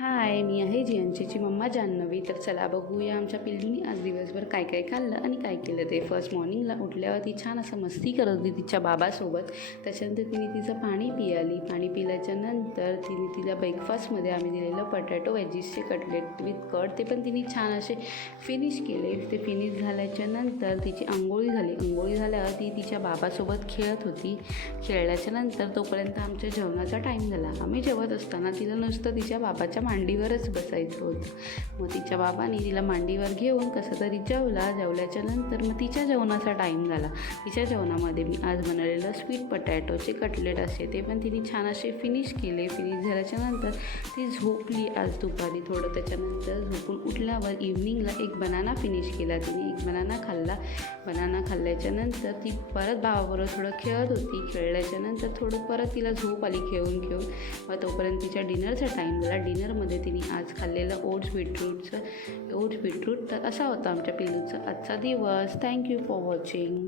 हाय, मी आहे जियांशीची मम्मा जान्हवी. तर चला बघूया आमच्या पिल्लूनी आज दिवसभर काय काय खाल्लं आणि काय केलं ते. फर्स्ट मॉर्निंगला उठल्यावर ती छान असं मस्ती करत होती तिच्या बाबासोबत. त्याच्यानंतर तिने तिचं पाणी पियाली. पाणी पिल्याच्यानंतर तिने तिला ब्रेकफास्टमध्ये आम्ही दिलेलं पटॅटो वेजीसचे कटलेट विथ कर्ड, ते पण तिने छान असे फिनिश केले. ते फिनिश झाल्याच्यानंतर तिची आंघोळी झाली. आंघोळी झाल्यावर ती तिच्या बाबासोबत खेळत होती. खेळल्याच्यानंतर तोपर्यंत आमच्या जेवणाचा टाईम झाला. आम्ही जेवत असताना तिला नुसतं तिच्या बाबाच्या मांडीवरच बसायचं होतं. मग तिच्या बाबांनी तिला मांडीवर घेऊन कसं तरी जेवल्याच्या नंतर मग तिच्या जेवणाचा टाईम झाला. तिच्या जेवणामध्ये मी आज बनवलेलं स्वीट पटॅटोचे कटलेट असे, ते पण तिने छान असे फिनिश केले. फिनिश झाल्याच्यानंतर ती झोपली आज दुपारी थोडं. त्याच्यानंतर झोपून उठल्यावर इव्हनिंगला एक बनाना फिनिश केला तिने. एक बनाना खाल्ला. बनाना खाल्ल्याच्यानंतर ती परत बाबाबरोबर थोडं खेळत होती. खेळल्याच्यानंतर थोडं परत तिला झोप आली खेळून. मग तोपर्यंत तिच्या डिनरचा टाईम झाला. डिनरमध्ये तिने आज खाल्लेलं ओट्स बीटरूट. तर असा होता आमच्या पिल्लूचा आजचा दिवस. Thank you for watching.